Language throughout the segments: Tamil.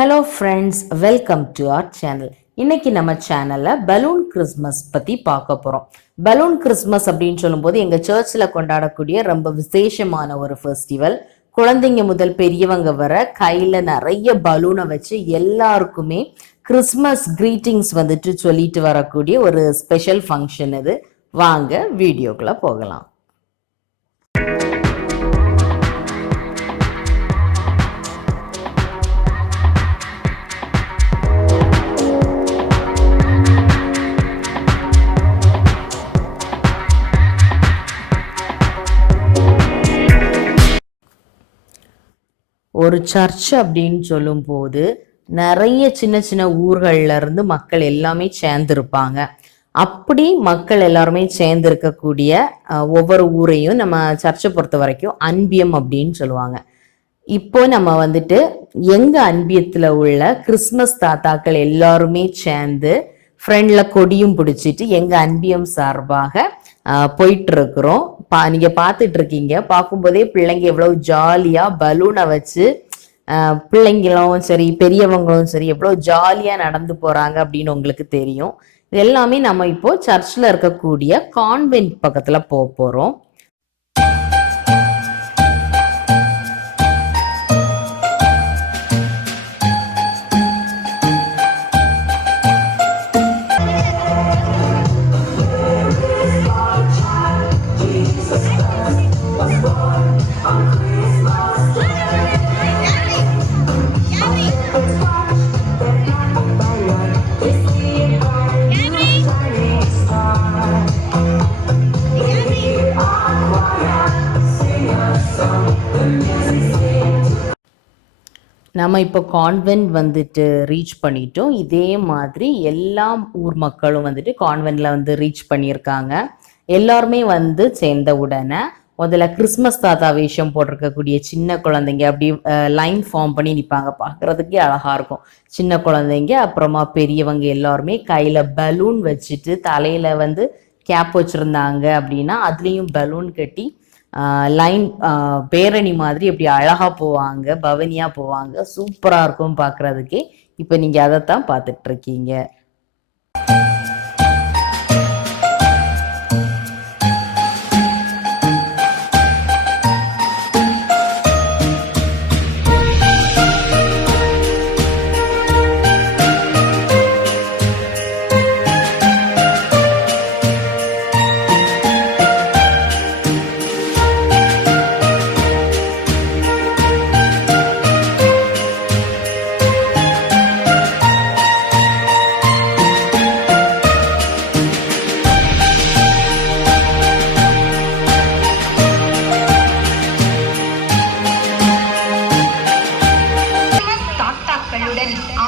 Hello friends, welcome to our channel. இன்னைக்கு நம்ம சேனல்ல பலூன் கிறிஸ்மஸ் பத்தி பார்க்க போறோம். பலூன் கிறிஸ்மஸ் அப்படின்னு சொல்லும்போது எங்க சர்ச்சில் கொண்டாடக்கூடிய ரொம்ப விசேஷமான ஒரு ஃபெஸ்டிவல். குழந்தைங்க முதல் பெரியவங்க வர கையில நிறைய பலூனை வச்சு எல்லாருக்குமே கிறிஸ்மஸ் கிரீட்டிங்ஸ் வந்துட்டு சொல்லிட்டு வரக்கூடிய ஒரு ஸ்பெஷல் ஃபங்க்ஷன் இது. வாங்க வீடியோக்குள்ள போகலாம். ஒரு சர்ச் அப்படின்னு சொல்லும்போது நிறைய சின்ன சின்ன ஊர்கள்ல இருந்து மக்கள் எல்லாமே சேர்ந்திருப்பாங்க. அப்படி மக்கள் எல்லாருமே சேர்ந்து இருக்கக்கூடிய ஒவ்வொரு ஊரையும் நம்ம சர்ச்சை பொறுத்த வரைக்கும் அன்பியம் அப்படின்னு சொல்லுவாங்க. இப்போ நம்ம வந்துட்டு எங்க அன்பியத்துல உள்ள கிறிஸ்மஸ் தாத்தாக்கள் எல்லாருமே சேர்ந்து ஃப்ரெண்ட்ல கொடியும் பிடிச்சிட்டு எங்க அன்பியம் சார்பாக போயிட்டு இருக்கிறோம். நீங்க பார்த்துட்டு இருக்கீங்க. பார்க்கும்போதே பிள்ளைங்க எவ்வளவு ஜாலியா பலூனை வச்சு பிள்ளைங்களும் சரி பெரியவங்களும் சரி எவ்வளவு ஜாலியா நடந்து போறாங்க அப்படின்னு உங்களுக்கு தெரியும். இது எல்லாமே நம்ம இப்போ சர்ச்சில் இருக்கக்கூடிய கான்வென்ட் பக்கத்துல போறோம். நம்ம இப்போ கான்வென்ட் வந்துட்டு ரீச் பண்ணிட்டோம். இதே மாதிரி எல்லா ஊர் மக்களும் வந்துட்டு கான்வென்ட்ல வந்து ரீச் பண்ணியிருக்காங்க. எல்லாருமே வந்து சேர்ந்த உடனே முதல்ல கிறிஸ்மஸ் தாத்தா வேஷம் போட்டிருக்கக்கூடிய சின்ன குழந்தைங்க அப்படி லைன் ஃபார்ம் பண்ணி நிற்பாங்க. பார்க்குறதுக்கே அழகா இருக்கும். சின்ன குழந்தைங்க அப்புறமா பெரியவங்க எல்லாருமே கையில் பலூன் வச்சுட்டு தலையில வந்து கேப் வச்சுருந்தாங்க அப்படின்னா அதுலேயும் பலூன் கட்டி லைன் பேரணி மாதிரி எப்படி அழகா போவாங்க, பவனியா போவாங்க. சூப்பரா இருக்கும் பார்க்கறதுக்கே. இப்போ நீங்க அதைத்தான் பார்த்துட்டு இருக்கீங்க.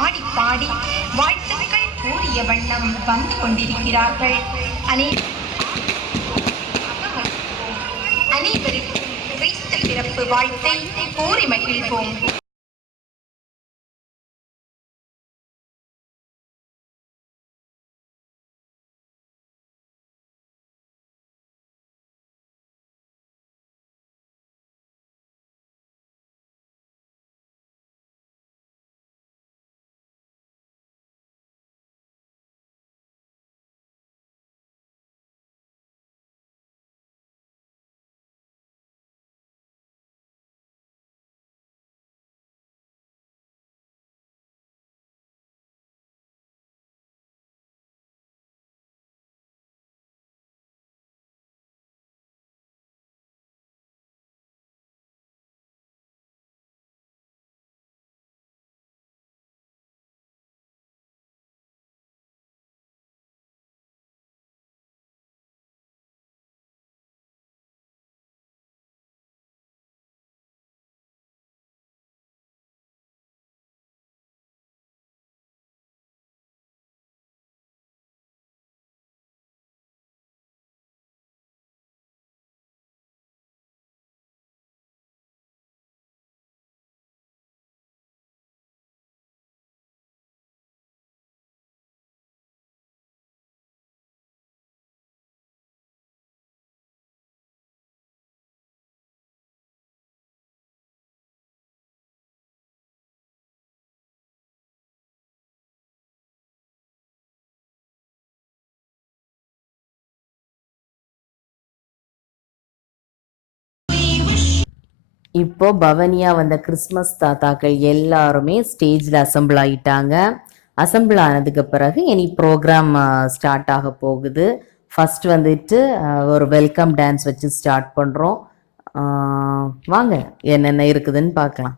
ஆடி பாடி வாழ்த்துக்கள் கூறிய வண்ணம் வந்து கொண்டிருக்கிறார்கள். அனைவருக்கும் கிறிஸ்து பிறப்பு வாழ்த்தை கூறி மகிழ்வோம். இப்போ பவனியா வந்த கிறிஸ்மஸ் தாத்தாக்கள் எல்லாருமே ஸ்டேஜில் அசம்பிள் ஆகிட்டாங்க. அசம்பிள் ஆனதுக்கு பிறகு இனி ப்ரோக்ராம் ஸ்டார்ட் ஆக போகுது. ஃபர்ஸ்ட் வந்துட்டு ஒரு வெல்கம் டான்ஸ் வச்சு ஸ்டார்ட் பண்ணுறோம். வாங்க என்னென்ன இருக்குதுன்னு பார்க்கலாம்.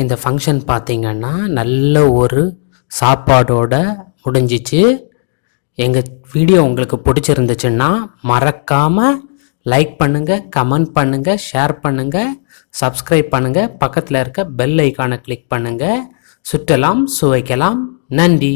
இந்த ஃபங்க்ஷன் பார்த்திங்கன்னா நல்ல ஒரு சாப்பாடோட முடிஞ்சிச்சு. எங்கள் வீடியோ உங்களுக்கு பிடிச்சிருந்துச்சுன்னா மறக்காமல் லைக் பண்ணுங்கள், கமெண்ட் பண்ணுங்கள், ஷேர் பண்ணுங்கள், சப்ஸ்கிரைப் பண்ணுங்கள், பக்கத்தில் இருக்க பெல் ஐக்கானை கிளிக் பண்ணுங்கள். சுற்றலாம் சுவைக்கலாம். நன்றி.